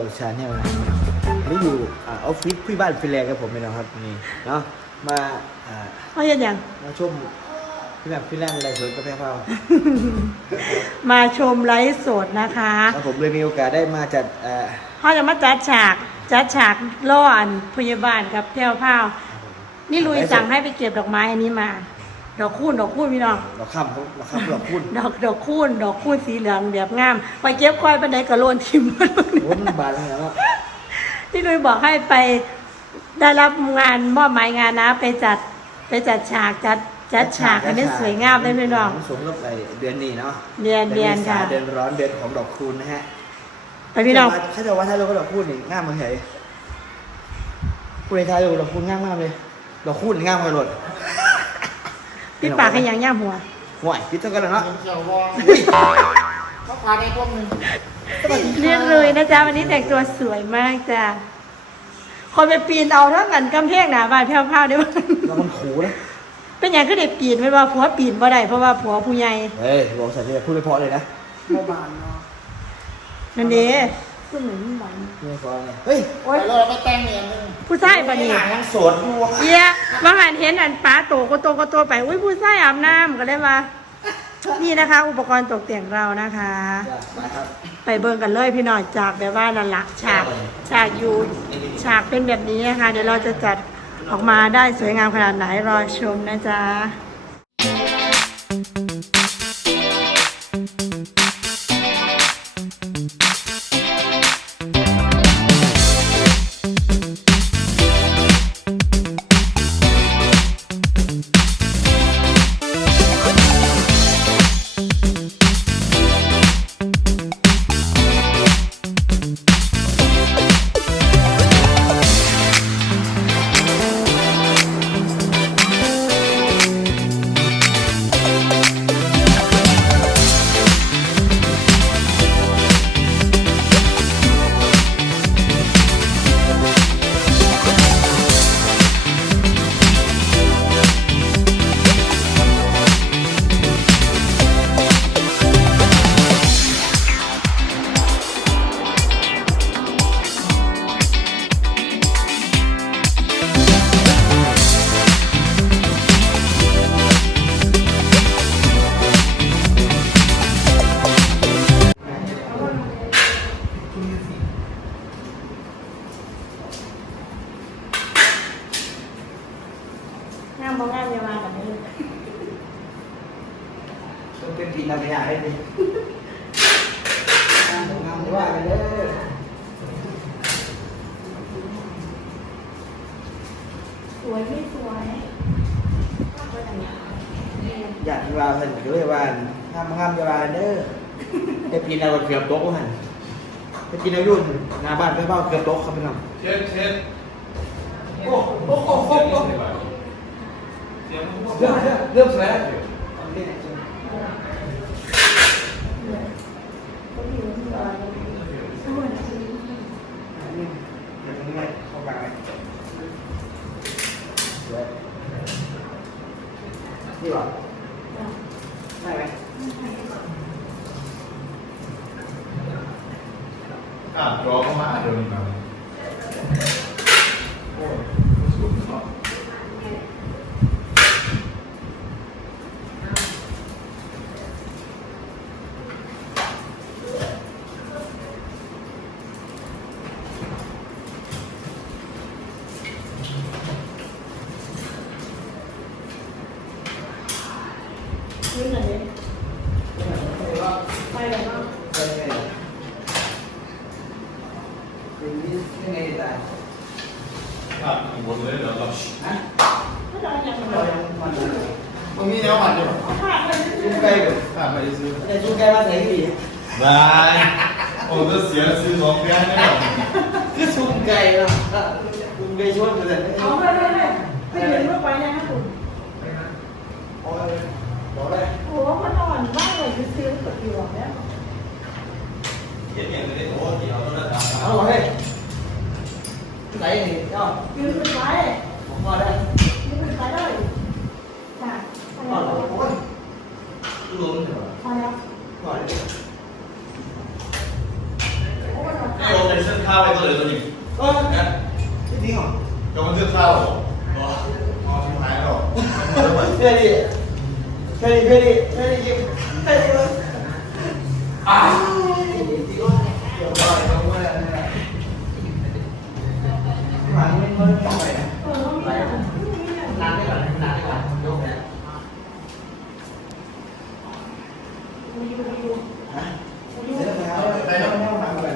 ยวชาแนลนะอันนี้อยู่อ่าออฟฟิศพี่บ้านฟินแลนด์กับผมเลยนะครับนี่เนาะมาอ่าเขาเห็นอย่างมาชมพี่แบบฟินแลนด์อะไรสวนกาแฟเผามาชมไลฟ์สดนะคะแล้วผมเลยมีโอกาสได้มาจัดอ่าเขาจะมาจัดฉากจัดฉากล่ออันพยาบาลกับแพรวพราวนี่ลุยสั่งให้ไปเก็บดอกไม้อันนี้มา ดอกคูณดอกคูณพี่น้อง เราข้ามเขาเราข้ามเราคุ้นดอกดอกคูณดอกคูณสีเหลืองแบบงาม ไปเก็บควายปันไดกระโลนทิมโอ้มันบานแล้วเนาะที่ลุยบอกให้ไปได้รับงานมอบหมายงานนะ ไปจัดไปจัดฉากจัดจัดฉากให้มันสวยงามได้พี่น้อง สมกับไอเดือนนี้เนาะเดือนเดือนค่ะ เดือนร้อนเดือนของดอกคูณนะฮะไปพี่น้องถ้าจะว่าถ้าเราก็ดอกคูณนี่ง่ามมาเฉยผู้ใดทายดูดอกคูณง่ามมากเลย ดอกคูณง่ามกันหมดพี่ ปากให้ยังย่ามหัวห่วยคิดเท่ากันแล้วเนาะเขียววองอุ้ยเขาพาได้พวกหนึงเรียนเลยนะจ๊ะวันนี้แต่งตัวสวยมากจ้ะคนไปปีนเอาเท่ากันกำแพงหนาบ้านแพ้วๆได้บ้างแล้วมันขู่นะเป็นอย่างก็ได้ปีนไม่ว่าผัวปีนบ่ได้เพราะว่าผัวผู้ใหญ่เฮ้ยบอกสัตว์จะพูดไม่เพอเลยนะโมบานเนาะนั่นเด้ ซึ่งเหมือนหวานไม่เพอเลยเฮ้ยโอ๊ยไปเลยไปแต่งเนี่ยนึงผู้ชายปะนี่ยังโสดอยู่เอียบางอันเห็นอันป้าโตก็โตก็โตไปอุ้ยผู้ชายอาบน้ำก็เลยว่านี่นะคะ อุปกรณ์ตกแต่งเรานะคะ มาครับไปเบิ่งกันเลยพี่หน่อยจากแบบว่านั่นละฉากฉากอยู่ฉากเป็นแบบนี้นะคะ เดี๋ยวเราจะจัดออกมาได้สวยงามขนาดไหนรอชมนะจ๊ะ เป็นปีนาเมียให้ดิงามงามจะว่ากันเด้อสวยไม่สวยอยากว่าเพิ่นก็เลยว่างามงามจะว่าเด้อแต่ปีนาเกือบตกหันแต่ปีนายุ่นหน้าบ้านไปเบ้าเกือบตกครับพี่น้องเช็ดเช็ดโอ้โอ้โอ้โอ้โอ้เสียงมันเริ่มเริ่มสวยแล้ว นี่หรอได้ไหม อะรอเข้ามาเดี๋ยวนี้มาโอ้ยสุดเนาะ ขึ้นเลยไปเลยเนาะ ยังไงตาย อะหมดเลยเดี๋ยวเรา ฮะ ไม่ต้องยังไง ตรงนี้แนวมันอยู่ ขาดเลย จุ่มไก่ก่ อนอะไปซื้อแต่จุ่มไก่มาใส่กี่บายโอ้จะเสียซื้อของแพงแน่นอนคือจุ่มไก่เนาะจุ่มไก่ชวนกันเลยเอาไปเลยเลยไปเดินเมื่อไปนะคุณโอ้ยบอกเลยโอ้มันอ่อนมากเลยคือซื้อกับอยู่แล้วเห็นอย่างนี้โอ้ที่เราต้องระดับเอาบอกเลยไหนนี่เนาะยืนเป็นไฟผมมาได้ยืนเป็นไฟเลยจ้ะก่อนโอ้ยรวมเถอะพอแล้วก่อนโอ้มันอ่อนโอ้เป็นเส้นข้าวนี่หรอก็มันจะเข้าหรออ๋อชิบหายหรอเพื่อนดิเพื่อนดิเพื่อนดิเพื่อนดิยิ้มเพื่อนดิเลยอ่าเดี๋ยวก่อนต้องว่าอะไรนะหลังไม่ค่อยต้องไปนะนานไปก่อนนานไปก่อนยกนะฮะเดี๋ยวไปเอาไปเอาไปเอาไปเอาไป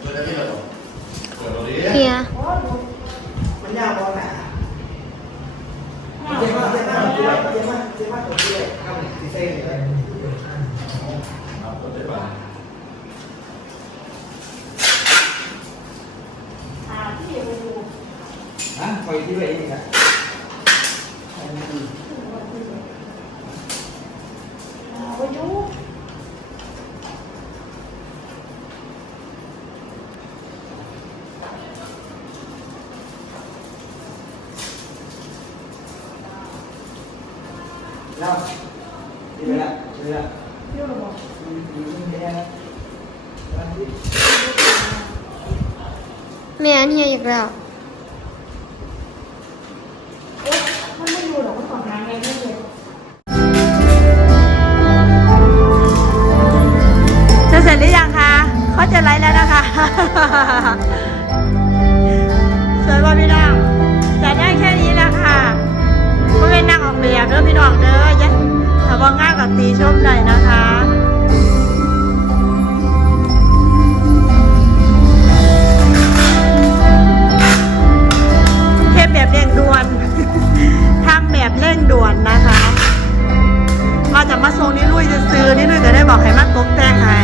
เปิดได้ที่ไหนหรอเปิดตรงนี้ เฮีย มันยากพอหนาเจ๊มากเจ๊มากเจ๊มากเจ๊มากเจ๊มากผมเลยเอาหนึ่งที่เซ่เลย ครับเปิดได้ป่ะ ฮะคอยที่ไหนนี่ครับ แล้วดีไปละดีไปละเที่ยวหรอบอกดีดีดีนะแม่อันเฮียอีกแล้วจะเสร็จหรือยังคะเขาจะไลฟ์แล้วนะคะสวยป่ะพี่น้อง เป็นนั่งออกแบบเด้อพี่น้องเด้อยังถ้าว่างานกับตีชมได้นะคะเทปแบบเร่งด่วนทำแบบเร่งด่วนนะคะ มาจะมาส่งนี่ลุยจะซื้อนี่ลุยก็ได้บอกให้มาตกแต่งให้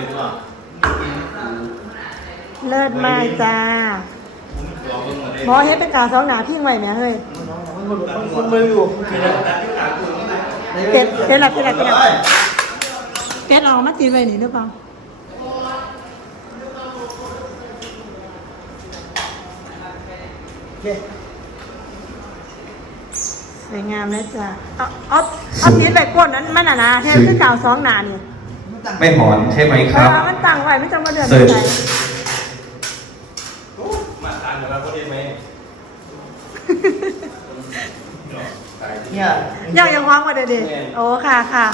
เลยดีกว่าเลิศมากจ้าลองเบิ่งมาดิหมอเฮ็ดเป็นกาวสองหนาพี่งไว้แม่เฮ้ยมันมืออยู่เป็ดเป็ดละเป็ดละเป็ดละเป็ดเอามาตีไว้นี่หรือเปล่าโอเคสวยงามนะจ๊ะเอาเอาเอาตีนไปก้นนั้นมันอะนะเฮ็ดเป็นกาวสองหนานี่ ไม่หอนใช่ไหมคเอรับอมันตั้งไว้ไม่จำมาเดือนเสร็จไหนมาทานกับเราก็ได้ไหมเนี่ยอยากยังว้างมาเดี๋ยวดิโอ้ค่ะค่ะ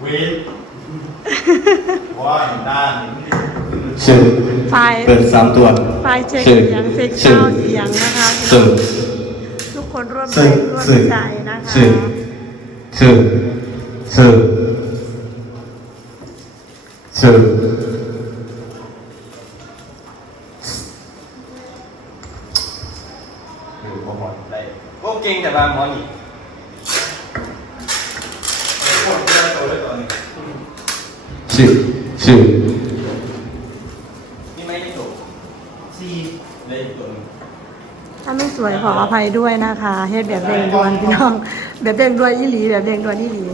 เวทว่าด้านชื่อไฟล์เปิดสามตัวไฟล์เช็คชื่อเสียงเช็คชื่อเก้าเสียงนะคะชื่อทุกคนร่วมใจชื่อร่วมชื่อใจนะคะชื่อชื่อชื่อ ชื่อคือพอหมดได้พวกเก่งแต่บางหมอนี่พวกเจ้าตัวได้ตอนนี้ชื่อชื่อนี่ไม่ได้จบสี่ได้อีกตัวหนึงถ้าไม่สวยขออภัยด้วยนะคะเฮ็ดแบบเร่งด่วนพี่น้อง แบบเร่งด่วนอีหลีแบบเร่งด่วนอีหลี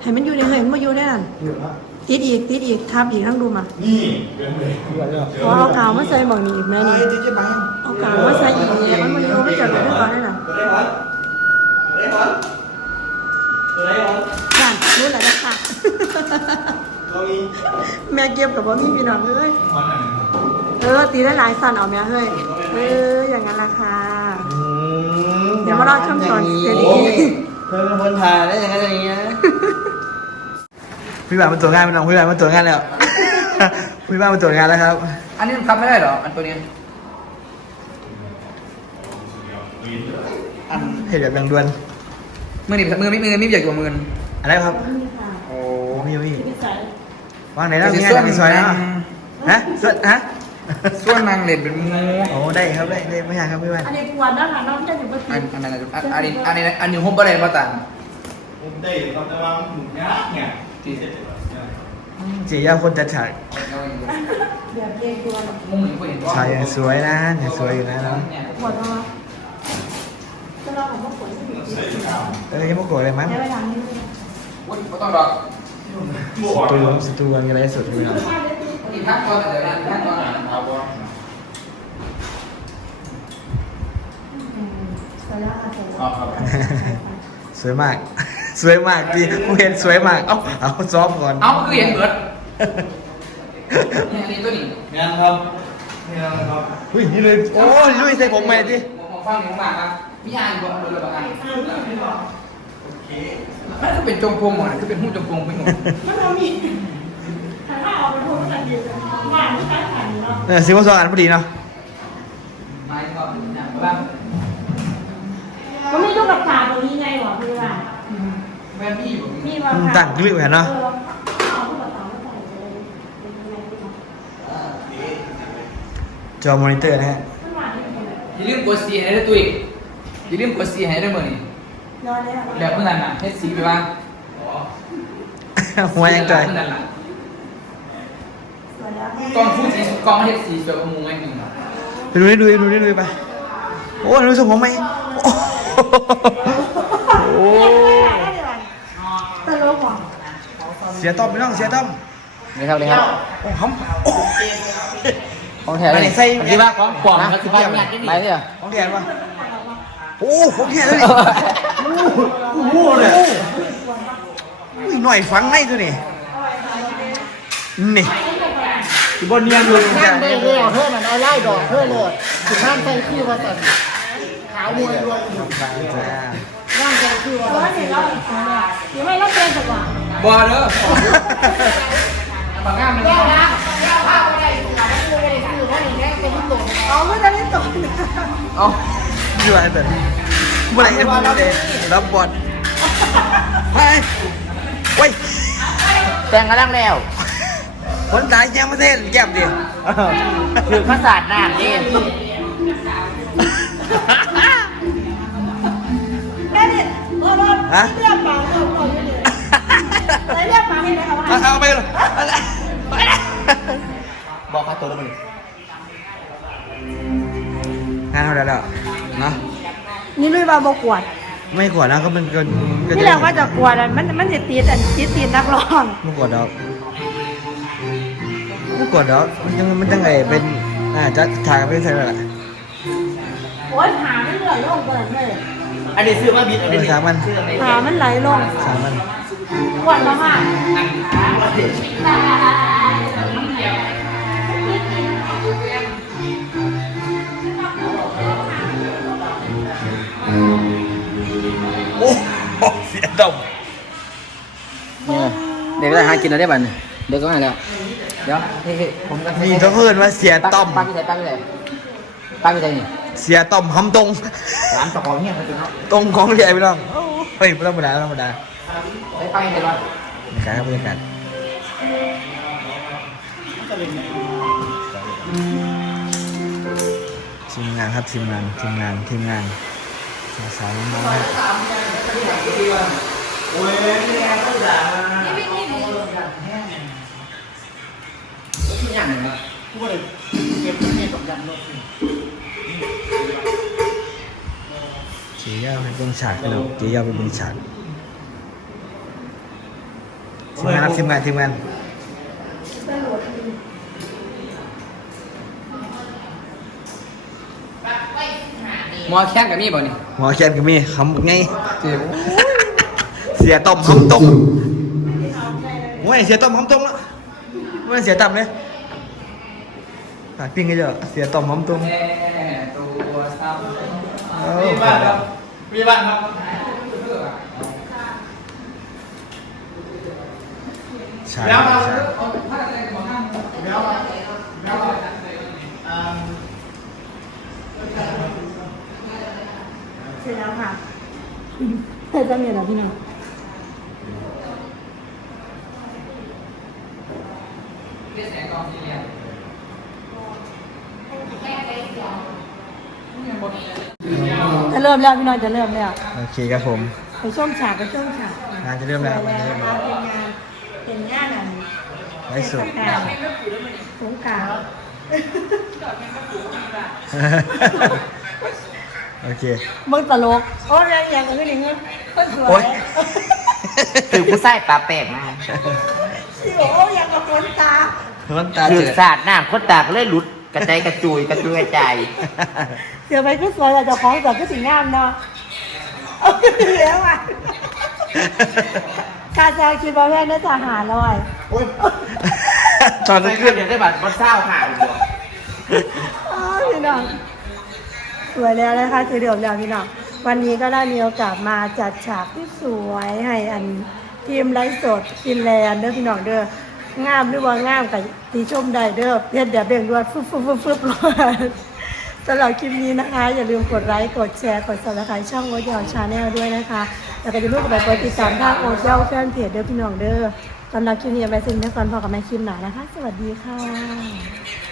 ให้มันอยู่ในเฮ้ยมันมาอยู่ได้นั่นอยู่แล้ว ติดอีกติดอีกทับอีกทั้งดูมานี่เป็นเลยอยู่แล้วขอเอากาวมาใส่หมองนี้อีกแม่ไอ้นี่ที่จะบังเอากาวมาใส่อีกเนี่ยมันมาอยู่ไม่จับได้ก่อนได้น่ะตัวไหนวะตัวไหนวะตัวไหนวะนั่นรู้แล้วนะคะตัวนี้แม่เก็บกับบ่มีพี่น้องเอ้ยมันอันนั้นเออตีได้หลายสั่นเอาแม่เฮ้ยเอออย่างนั้นละค่ะเดี๋ยวมารอชมตอนเสร็จอีกทีเธอเป็นคนถ่ายได้ยังไงอย่างเงี้ย พี่บ่าวมาตรวจงานพี่น้องพี่บ่าวมาตรวจงานแล้ว พี่บ่าวมาตรวจงานแล้วครับ อันนี้มันพับไม่ได้เหรอ อันตัวนี้ อันเห็นแบบแบ่งด่วนมือนี่มือไม่มือไม่เบียดกว่ามืออะไรครับ โอ้โอ้มีมีวางไหนแล้วมีอะไรมีซอยนะฮะส่วนฮะส่วนนางเล่นเป็นงูโอ้ได้ครับได้ได้ไม่ยากครับพี่บ่าวอันนี้กวนนะคะน้องจะอยู่บ่อัตินดอันนั้นอันอันนี้อันนี้อันนี้หุบอะไรมาต่างผมได้ครับแต่ว่ามันหมุนยากไง ที่เสร็จแล้วเนี่ยอืจีย่าคนจัดฉากแบบเรียนตัวแบบมุมหนึ่งคนเนว่าชายยังสวยนะยังสวยอยู่นะเนาะหมดแล้วจะรอของพวกฝนที่อยู่ที่เออยังไม่โกรธเลยมั้งใช้เวลานี้อุ้ยไม่ต้องดอสตูสตูมีอะไรสุดอยู่เนาะอีกพักก่อนเดี๋ยวนะพักก่อนสวยแล้วค่ะสวยเอาสวยมาก สวยมากจีกูเห็นสวยมาก เอ้าเอาซ้อมก่อน เอ้าคือเห็นเบิร์ดนี่อันนี้ตัวนี้งานครับงานครับเฮ้ยนี่เลยโอ้ยลุยใส่ผมใหม่ดิมองฟังหนึ่งมากครับมีอ่านอยู่บนรถบังคับมันก็เป็นจงพงหมดคือเป็นหูจงพงไปหมดมันเรามีถ่ายภาพออกเป็นพวกกันดีงานที่ใช้ถ่ายเนาะเออซื้อมาสองอันพอดีเนาะไม้ก็อย่างบ้างมันไม่ยุ่งกับฉากตรงนี้ไงหรอพี่ว่า แม่พี่อยู่มีว่ามันตั้งกลึกเห็นเนาะเอาผู้ประกอบมาใส่เลยเป็นยังไงดีเนาะ จอมอนิเตอร์นะฮะมันหวานที่สุดเลยอย่าลืมกดสีให้ด้วยตุ้ยอย่าลืมกดสีให้ด้วยมือนี่นอนเลยค่ะแบบเมื่อนั้นน่ะเฮ็ดสีไปบ้างหัวยังใจอยเมื่อนั้นน่ะสวยแล้วกล้องฟูจิกล้องเฮ็ดสีสวยกว่าหมูไอ้หนึ่งไปดูนี่ดูนี่ดูนี่ดูนี่ไป โอ้ดูทรงผมไหมโอ้โห ตลกว่ะ เสียต้อมไม่ต้องเสียต้อมนี่ครับนี่ครับโอ้หอมโอ้ของแท้ไม่ได้ใส่ที่ว่าของปลอมนะคือว่าไปเนี่ยของแทนปะโอ้ของแทนเลยดิโอ้โหเลยอุ้ยหน่อยฟังให้ตัวนี่นี่บนเนียนเลยข้างได้เรื่องเพื่อนมันเอาไล่ดอกเพื่อนเลยถึงข้างใส่ขี้ว่าสั่นขาวมวยรวย อยู่ร่างใส่ขี้ว่าร้อยเห็นแล้วไม่รับเกินสักว่าบ่เด้อปากงามเลยแก้วนะแก้วข้าไมวยอะไรคือว่าอย่างเงี้ยเป็นที่ตกเอาไม่จะได้ตกเอาชื่ออะไรแต่เมื่อไหร่จะพูดเลยรับบอลไปเว้ยแต่งกระลังแล้วคนตายยังไม่เส้นแก้มดิคือข้าศาสตร์น้ำนี่ เราเราเรียกปากเราเราอยู่เลยเลยเรียกปากให้ได้เอาเอาเอาไปเลยบอกค่าตัวแล้วมึงงานเท่าไหร่แล้วเนาะนี่ลุยมาบกวด ไม่กวดนะก็เป็นก็นี่แหละว่าจะกวดมันมันจะตีแต่ตีตีนักร้องไม่กวดดอกไม่กวดดอกมันยังมันยังไงเป็นอ่าจะถ่ายเป็นใช่ไหมล่ะโอ้ยหาไม่เหลือลงเกินเลย อันนี้ซื้อมาบิดอันเอนี้อสามมันหามันไหลลงสามมันกวดมากโอ้โหเสียดมเด็กก็หากินแล้วได้บัดเด็กก็ให้แล้ว เดี๋ยวเฮ้ยผมกันนี่ต้องเอินว่าเสียต้อมปักที่ไหนปักที่ไหนปักที่ไหนนี่ เสียต้อมหำตรงร้านตะกองเนี่ยมันเป็นเนาะตรงของเรียไปน้องเฮ้ยไม่ธรรมดาไม่ธรรมดาไอ้ปักที่ไหนบ้างบรรยากาศครับบรรยากาศทีมงานครับทีมงานทีมงานทีมงานสาวๆน้องๆครับอย่างหนึ่งนะผู้บริเก็บเงินกับยันรถเจียาวเป็นเบื้องฉากพี่น้องเจียาวเป็นเบื้องฉากทีมงานครับทีมงานทีมงานหมอแข้งกับมีบ่นี่หมอแคนก็มีคำไงเสียต้มหำตรงโอ้ยเสียต้มหำตรงแล้วไม่เสียต่ำเลยปากปิ้งก็เยอะเสียต้มหำตรงแม่ตัวซ้เอ้ามีบ้านครับ มีบ้านครับใช่แล้วมาใช่ำเอาผ้าอะไรของห้างแล้วมาแล้วมาอ่าเสร็จแล้วค่ะเธอจะมีอะไรพี่น้องเรียกแสงกองสี่เหลี่ยม จะเริ่มแล้วพี่น้องจะเริ่มแล้วโอเคครับผมไปช่วงฉากไปช่วงฉากงานจะเริ่มแล้วงานจะเริ่มแล้วเป็นงานเป็นงานอันไลฟ์สดสงกรารโอเคมึงตลกโอ้ยยังยังกันนี่เงี้ยคนสวยโอ๊ยถือผู้ใส่ปลาแปลกมาสิโอ้ยยังกับคนตาน้ำตาถืเจืออดสาดน้ำคนตากเลยหลุดก ระจายกระจุยกระจุยกระจายเดี๋ยวไปก็สวยแต่เจะของแต่ก็สีงามเนาะเอาเลี้ยงอะการจะคิดว่าแม่น่าจะหาลอยตอนใส่นั้นขึ้ขึ้นนเดี๋ยวได้บัตรบัตรเศร้าค่ะอีกบ่อ้าวพี่น้องสวยแล้วนะคะคือเดิมแล้วพี่น้องวันนี้ก็ได้มีโอกาสมาจัดฉากที่สวยให้อันทีมไลฟ์สดฟินแลนด์เด้อพี่น้องเด้อ งามหรือว่างามกับตีชมได้เด้อเพียนแบบเบ่งรวดฟึบฟึบฟึบฟึบรวดสำหรับคลิปนี้นะคะ อย่าลืมกดไลค์กดแชร์กดซับสไครต์ช่องโอ๊ตยาวชาแนลด้วยนะคะ แล้วก็อย่าลืมกดไปกดติดตามทางโอ๊ตยาวแฟนเพจเด้อพี่น้องเด้อสำหรับคลิปนี้ไปสิ่งที่ก่อนพอกับแม่คลิปหนานะคะ สวัสดีค่ะ